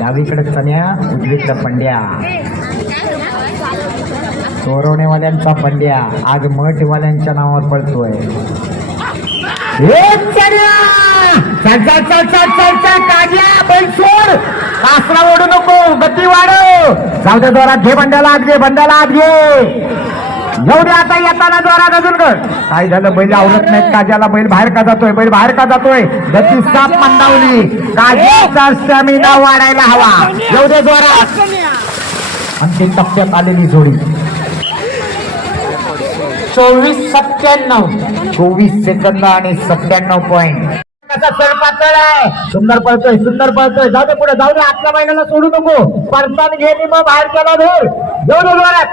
डावीकडे सन्या उजवीकडे पंड्या. चोरवणेवाल्यांचा पंड्या. आज मठवाल्यांच्या नावावर पडतोय ए, काढल्या, ओढू नको गती वाढव. जाऊ दे दोरात घे बंड्याला आत घे बंड्याला आत घे. जाऊ दे आता येताना जोरात अजून कर. काय झालं बैल आवडत नाहीत काजाला बैल बाहेर का जातोय बैल बाहेर का जातोय? गती साप मंदावली. काजाचा स्टॅमिना वाढायला हवा. जाऊ दे जोरात. अंतिम टप्प्यात आलेली जोडी. चोवीस सत्त्याण्णव. चोवीस सेकंद आणि सत्त्याण्णव पॉईंट पातळ आहे? सुंदर पळतोय सुंदर पळतोय. जाऊ दे पुढे जाऊ दे. आतल्या महिन्याला सोडू नको. परतान घे मग बाहेर केला धर. जाऊ दे जोरात.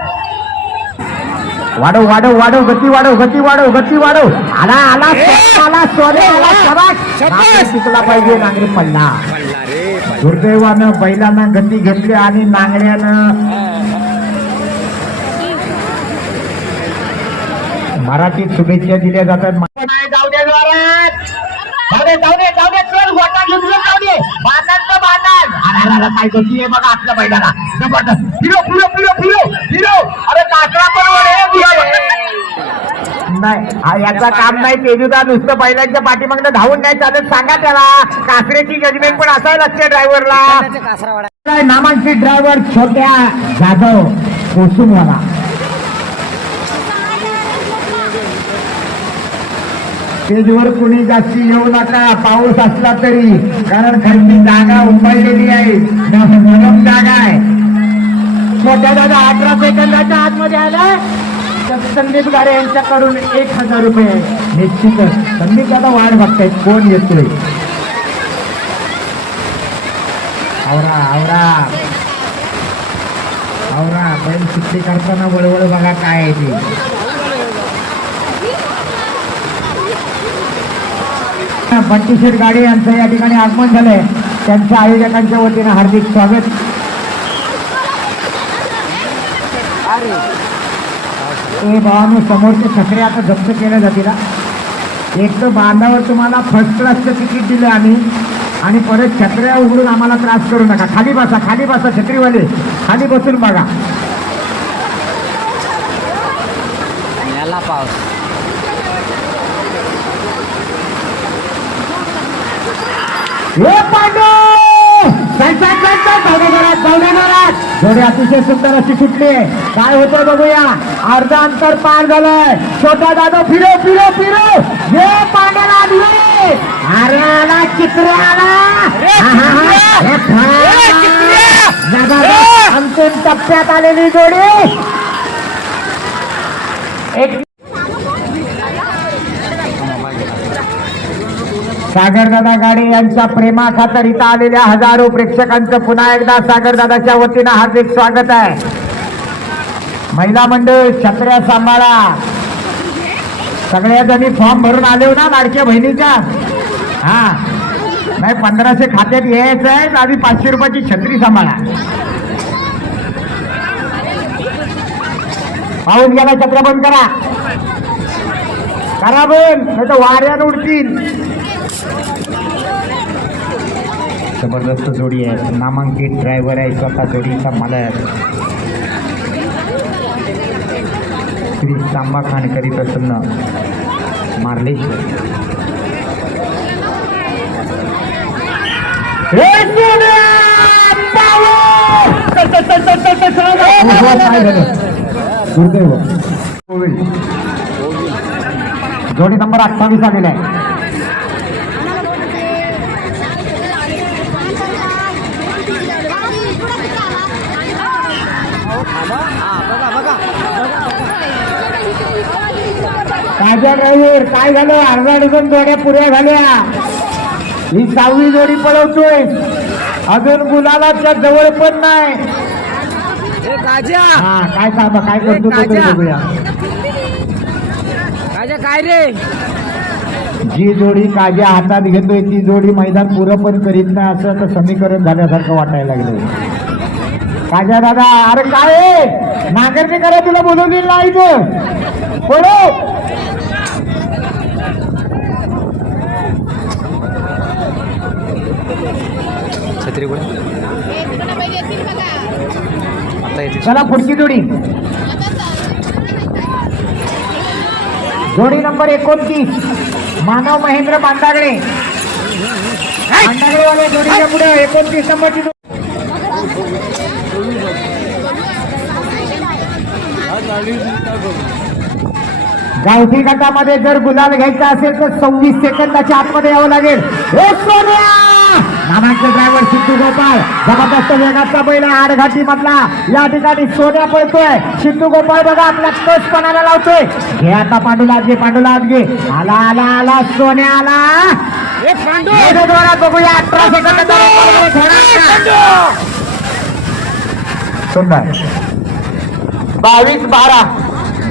वाढव वाढव वाढव गती वाढव गती वाढव गती वाढव. आला आला आला सोने आला शिकला पाहिजे नांगरे पडला. दुर्दैवानं बैलांना गती घेतली आणि नांगड्यानं मराठीत शुभेच्छा दिल्या जातात. नाही जाऊ दे जाऊ दे जाऊ दे जाऊ दे चल गोटा घेऊन जाऊ दे. बांधण अरे अरे, अरे, काय गती आहे बघा आपल्या बैलाला जबरदस्त. फिरो फिरो फिरो फिरो फिरो. अरे काकडा. नाही याचा काम नाही तेजुदा नुसतं बैलांच्या पाठीमागनं धावून नाही चालत. सांगा त्याला. कासऱ्याची जजमेंट पण असायला लागते ड्रायव्हरला नामांकित ड्रायव्हर छोट्या जाधव कोसुमवाला. स्टेजवर कुणी जास्ती येऊ नका. पाऊस असला तरी. कारण खालची जागा उंबळलेली आहे. जागा आहे. मोठ्या दादा अठरा सेकंदाच्या आतमध्ये आला. तर संदीप गाडे यांच्याकडून एक हजार रुपये. निश्चितच. संदीप दादा वाट बघतायत. कोण येतोय? आवरा आवरा. आवरा बैल सुट्टी करताना वळवळ बघा काय आहे ती. बंटीशेठ गाडे यांचं या ठिकाणी आगमन झालंय. त्यांच्या आयोजकांच्या वतीनं हार्दिक स्वागत. ए भावानो समोरचे छत्रे आता जप्त केल्या जातील. एक तर बांधावर तुम्हाला फर्स्ट क्लासचं तिकीट दिलं आम्ही. आणि परत छत्र्या उघडून आम्हाला त्रास करू नका. खाली बसा खाली बसा छत्रीवाले. खाली बसून बघा. याला पाऊस हे पांडू चल, चल, चल, चल, जाऊ दे घरात, जाऊ दे घरात. जोडी अतिशय सुंदर अशी सुटली काय होतंय बघूया. अर्ध अंतर पार झालंय. छोटा दादा फिरो फिरो फिरो. हे पांड्याला आडवे. अरे आला चित्र आला. अंतिम टप्प्यात आलेली जोडी. एक सागरदादा गाडे यांच्या प्रेमाखातर इथं आलेल्या हजारो प्रेक्षकांचं पुन्हा एकदा सागरदादाच्या वतीनं हार्दिक स्वागत आहे. महिला मंडळ छत्र्या सांभाळा. सगळ्या जणी फॉर्म भरून आले हो ना लाडक्या बहिणीच्या? हा. नाही पंधराशे खात्यात यायचं आहे आधी पाचशे रुपयाची छत्री सांभाळा. पाऊस गेला छत्र्या बंद करा. करा बंद नाही तर वाऱ्यानं उडतील. जबरदस्त जोडी आहे. नामांकित ड्रायव्हर आहे स्वतः जोडीचा मालक. श्री सांबा खानकरी प्रसन्न. मार्लेश्वर. जोडी नंबर अठ्ठावीस आलेला आहे. काजल ड्रायव्हर काय झालं? अर्धा डझन जोड्या पुऱ्या झाल्या. ही सहावी जोडी पळवतोय. अजून गुलालाच्या जवळ पण नाही. काजा हा काय सांगा काय करतो तो ते बघूया. काजा काय रे? जी जोडी काज्या हातात घेतोय ती जोडी मैदान पुरं पण करीत नाही असं तर समीकरण झाल्यासारखं वाटायला लागलं काजा दादा अरे काय आहे? नांगरणी करा तुला बोलवली नाही इथं. बोलो छत्री कुठे? आता येते. चला पुढची जोडी. जोडी नंबर एकोणतीस. मानव महेंद्र बांदागडे बांदागडेवाले जोडीच्या पुढे एकोणतीस नंबरची जोडी. गावठी गटामध्ये जर गुलाल घ्यायचा असेल तर सव्वीस सेकंदाच्या आतमध्ये यावं लागेल. हे नामांकन ड्रायव्हर सिद्धू गोपाळ. जबरदस्त वेगाचा बैल आहे आडघाटी मधला या ठिकाणी सोन्या पळतोय. सिद्धू गोपाळ बघा आपल्या कसपणाला लावतोय. घे आता पांडुला घे पांडुला घे. आला आला आला सोन्या आला. बघूया अठरा सेकंद सुंदर. बावीस बारा.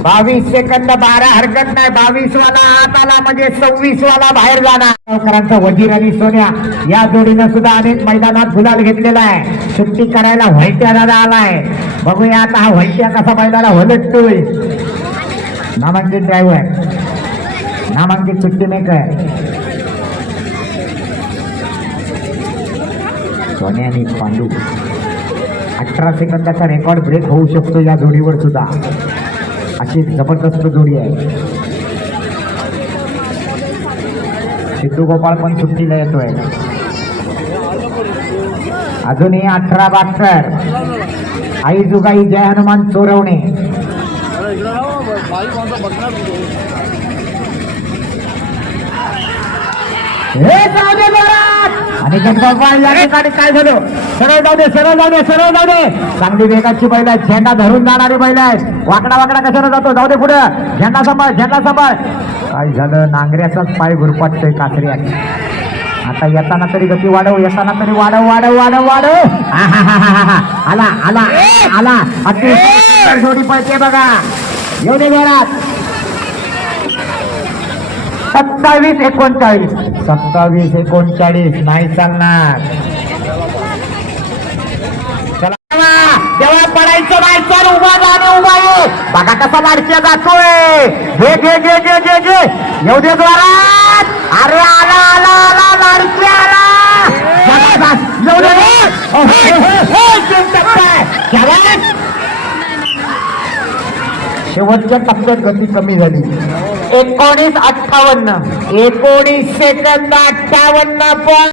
बावीस सेकंद बारा हरकत नाही. बावीस वाला आत आला म्हणजे सव्वीस वाला बाहेर जाणार. वजीर आणि सोन्या या जोडीनं सुद्धा अनेक मैदानात गुलाल घेतलेला आहे. सुट्टी करायला व्हायच्या दादा आलाय. बघूया आता हा व्हायच्या कसा बैलाला होलटतोय नामांकित ड्रायव्हर नामांकित सुट्टी मेकर सोन्या आणि पांडू. अठरा सेकंदाचा रेकॉर्ड ब्रेक होऊ शकतो या जोडीवर सुद्धा. अशी जबरदस्त जोडी आहे. सिद्धू गोपाळ पण सुट्टीला येतोय. अजूनही अठरा बहात्तर आई जुगाई जय हनुमान चोरवणे. हे आणि गणगोपाळ या ठिकाणी काय झालं? सरळ जाऊ दे सरळ जाऊ दे सरळ जाऊ दे. चांगली वेगाची बैल आहेत झेंडा धरून जाणारी बैल आहेत. वाकडा वाकडा कशाला जातो? जाऊ दे पुढे. झेंडा सांभाळ झेंडा सांभाळ. काय झालं? नांगऱ्याचाच पाय गुरपाटतोय कासऱ्यात आता येताना तरी गती वाढव येताना तरी वाढव वाढव वाढव वाढव. आला आला आला. अति सुंदर जोडी पळते बघा. येऊ दे जोरात सत्तावीस एकोणचाळीस. सत्तावीस एकोणचाळीस. नाही चालणार. तेव्हा पडायचं नाही चल उभा जाणे उभा ये बघा कसा लाडक्या जातोय. घे घे घे घे घे घे. येऊ दे द्वारात अरे आला आला आला लाडकी आला. येऊ दे. शेवटच्या टप्प्यात गती कमी झाली. एकोणीस अठ्ठावन्न. एकोणीस सेकंद अठ्ठावन्न पॉईंट